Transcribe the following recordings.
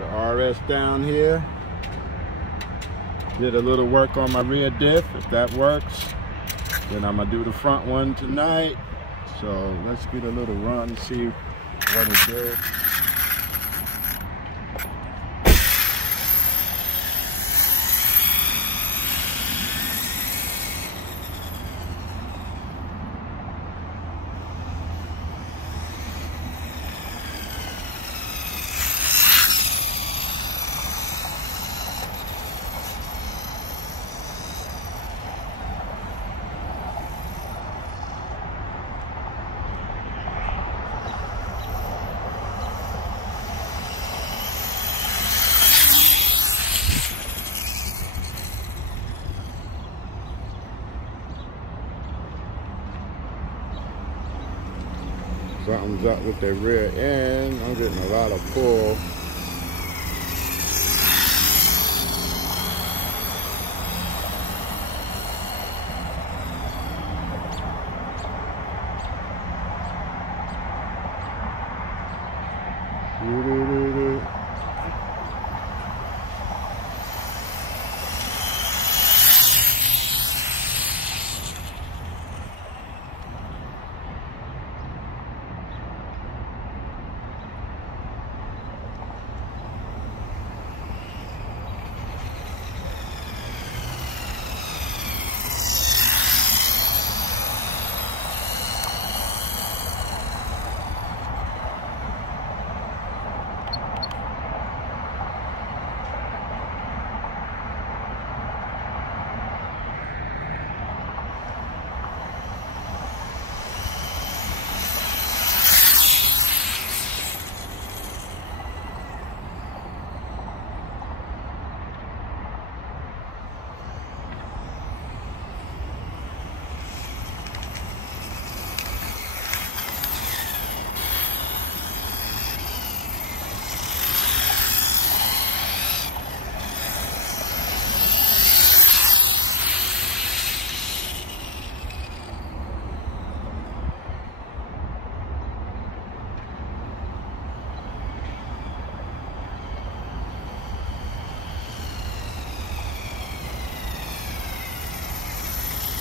the RS down here. Did a little work on my rear diff. If that works, then I'm gonna do the front one tonight. So let's get a little run, see what it does. Something's up with the rear end. I'm getting a lot of pull.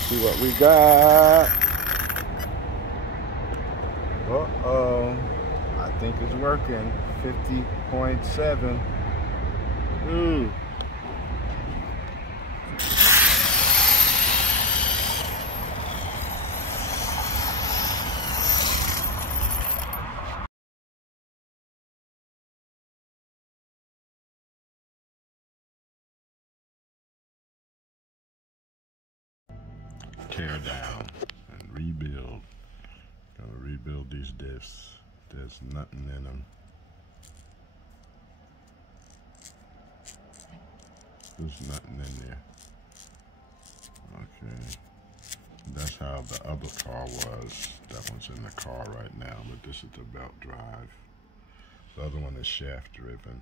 See what we got. Uh-oh. I think it's working. 50.7. Tear down and rebuild. Gotta rebuild these diffs. There's nothing in them. There's nothing in there. Okay. That's how the other car was. That one's in the car right now, but this is the belt drive. The other one is shaft driven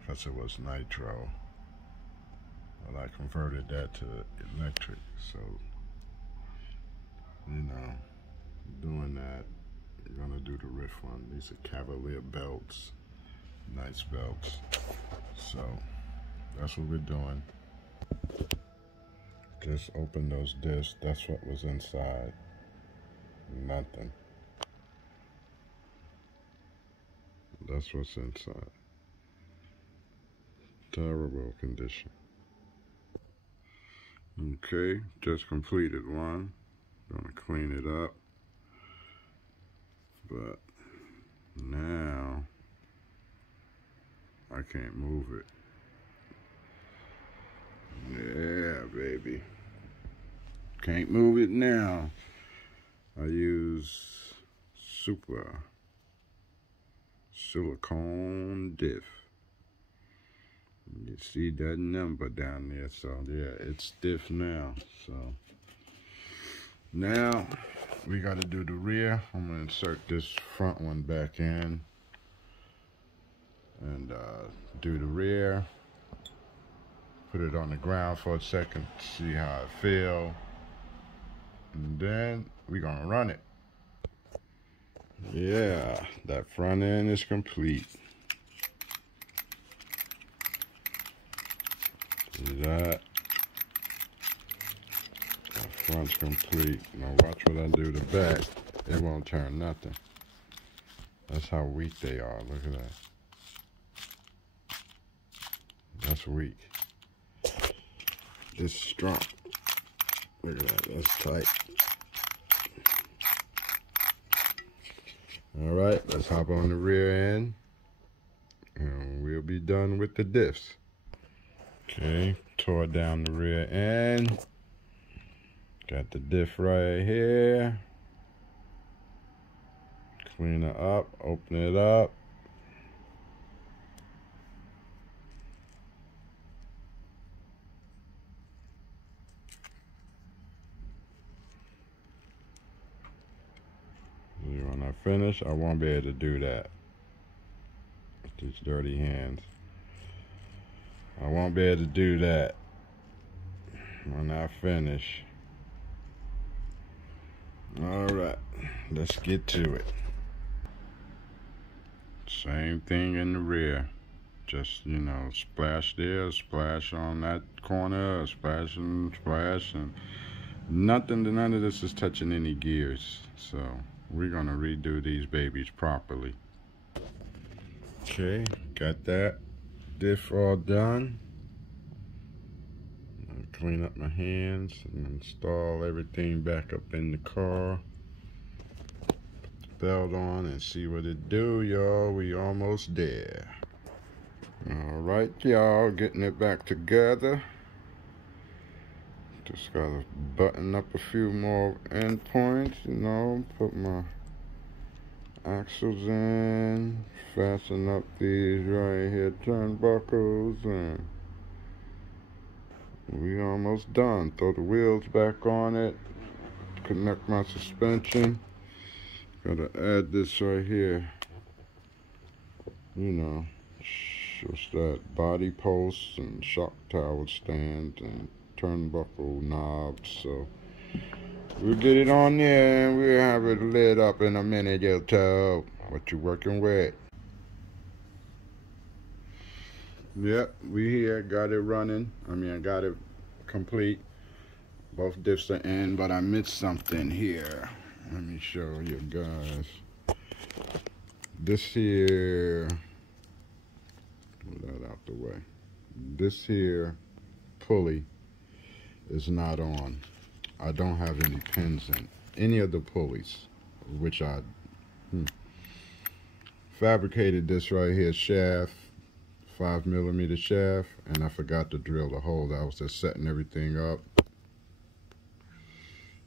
because it was nitro. But I converted that to electric, so you know, doing that, you're gonna do the Riff one. These are Cavalier belts, nice belts. So that's what we're doing. Just open those discs. That's what was inside. Nothing. That's what's inside. Terrible condition. Okay, just completed one. Gonna clean it up, but now I can't move it. Yeah, baby. Can't move it now. I use super silicone diff. You see that number down there, so yeah, it's stiff now. So now we got to do the rear. I'm gonna insert this front one back in and do the rear. Put it on the ground for a second, see how it feels, and then we're gonna run it. Yeah, that front end is complete. See that? The front's complete. Now watch what I do to the back. It won't turn nothing. That's how weak they are. Look at that. That's weak. This is strong. Look at that. That's tight. All right, let's hop on the rear end. And we'll be done with the diffs. Okay, tore down the rear end. Got the diff right here. Clean it up, open it up. When I finish, I won't be able to do that with these dirty hands. I won't be able to do that when I finish. All right, let's get to it. Same thing in the rear. Just, you know, splash there, splash on that corner, splash and splash, and none of this is touching any gears. So we're gonna redo these babies properly. Okay, got that diff all done. I'll clean up my hands and install everything back up in the car. Put the belt on and see what it do, y'all. We almost there. All right, y'all, getting it back together. Just gotta button up a few more end points, you know, put my axles in, fasten up these right here turnbuckles, and we almost done. Throw the wheels back on it, connect my suspension. Gotta add this right here, you know, just that body post and shock tower stand and turnbuckle knobs. So we'll get it on there and we'll have it lit up in a minute, YouTube. What you working with? Yep, we here, got it running. I got it complete. Both diffs are in, but I missed something here. Let me show you guys. This here, move that out the way. This here pulley is not on. I don't have any pins in any of the pulleys, which I fabricated this right here shaft, 5mm shaft, and I forgot to drill the hole. I was just setting everything up,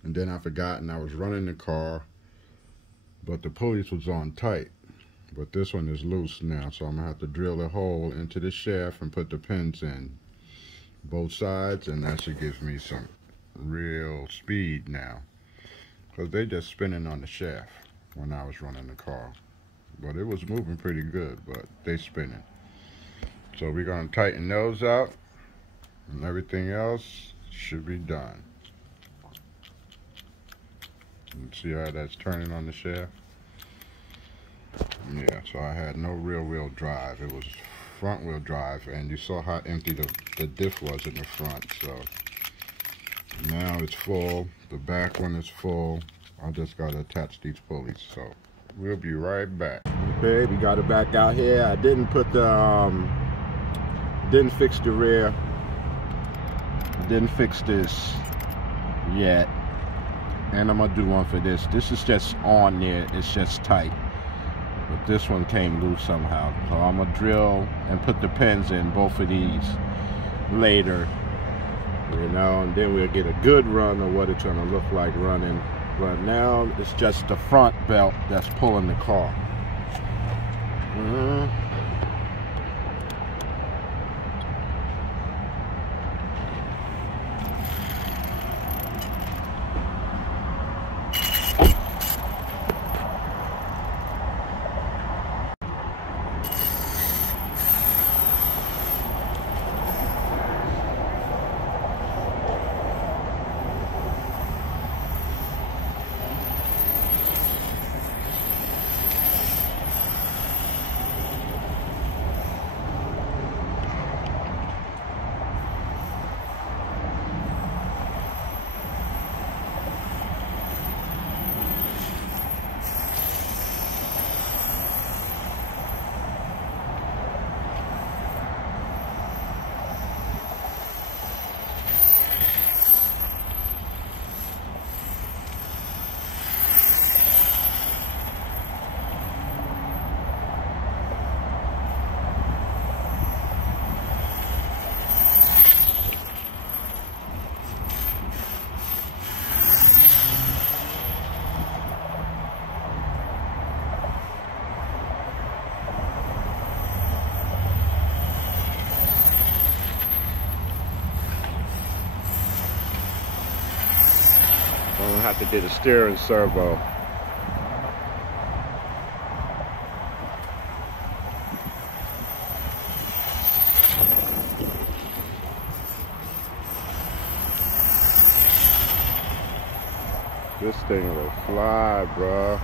and then I forgot, and I was running the car, but the pulleys was on tight. But this one is loose now, so I'm gonna have to drill a hole into the shaft and put the pins in both sides, and that should give me some real speed now, because they just spinning on the shaft when I was running the car. But it was moving pretty good, but they spinning. So we're gonna tighten those up, and everything else should be done. You see how that's turning on the shaft? Yeah, so I had no rear wheel drive. It was front wheel drive, and you saw how empty the diff was in the front. So now it's full. The back one is full. I just gotta attach these pulleys. So we'll be right back. Okay, we got it back out here. I didn't put the didn't fix the rear. Didn't fix this yet, and I'm gonna do one for this. This is just on there. It's just tight. But this one came loose somehow. So I'm gonna drill and put the pins in both of these later, you know, and then we'll get a good run of what it's gonna look like running. But now it's just the front belt that's pulling the car. gonna have to get a steering servo. This thing will fly, bruh.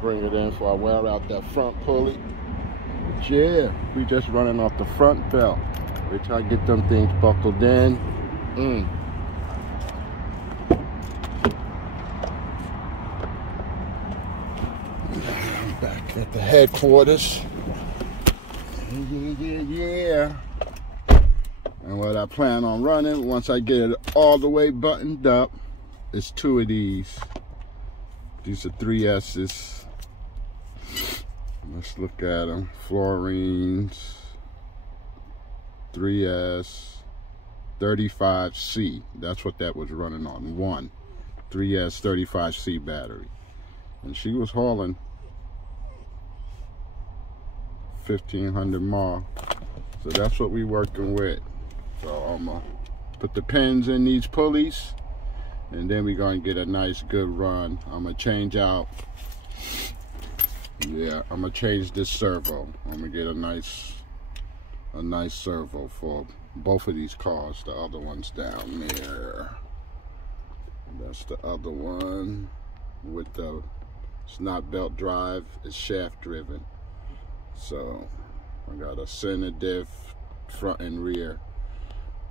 Bring it in before I wear out that front pulley. But yeah, we just running off the front belt. We try to get them things buckled in. I'm back at the headquarters. Yeah. And what I plan on running, once I get it all the way buttoned up, is 2 of these. These are 3S's. Let's look at them. Fluorines, 3S, 35C. That's what that was running on. 3S 35C battery. And she was hauling 1,500 mile. So that's what we working with. So I'm gonna put the pins in these pulleys, and then we're gonna get a nice good run. I'm gonna change out. Yeah, I'm gonna change this servo. I'm gonna get a nice servo for both of these cars. The other one's down there. That's the other one with the, it's not belt drive, it's shaft driven. So I got a center diff, front and rear.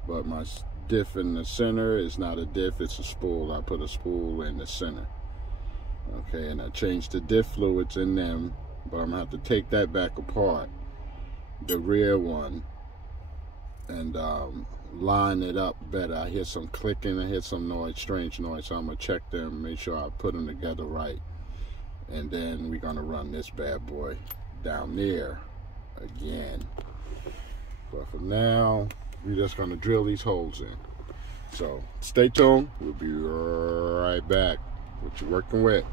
But my diff in the center is not a diff, it's a spool. I put a spool in the center. Okay, and I changed the diff fluids in them, but I'm gonna have to take that back apart, the rear one, and line it up better. I hear some clicking, I hear some noise, strange noise, so I'm gonna check them, make sure I put them together right. And then we're gonna run this bad boy down there again. But for now, we're just gonna drill these holes in. So stay tuned, we'll be right back. What you working with?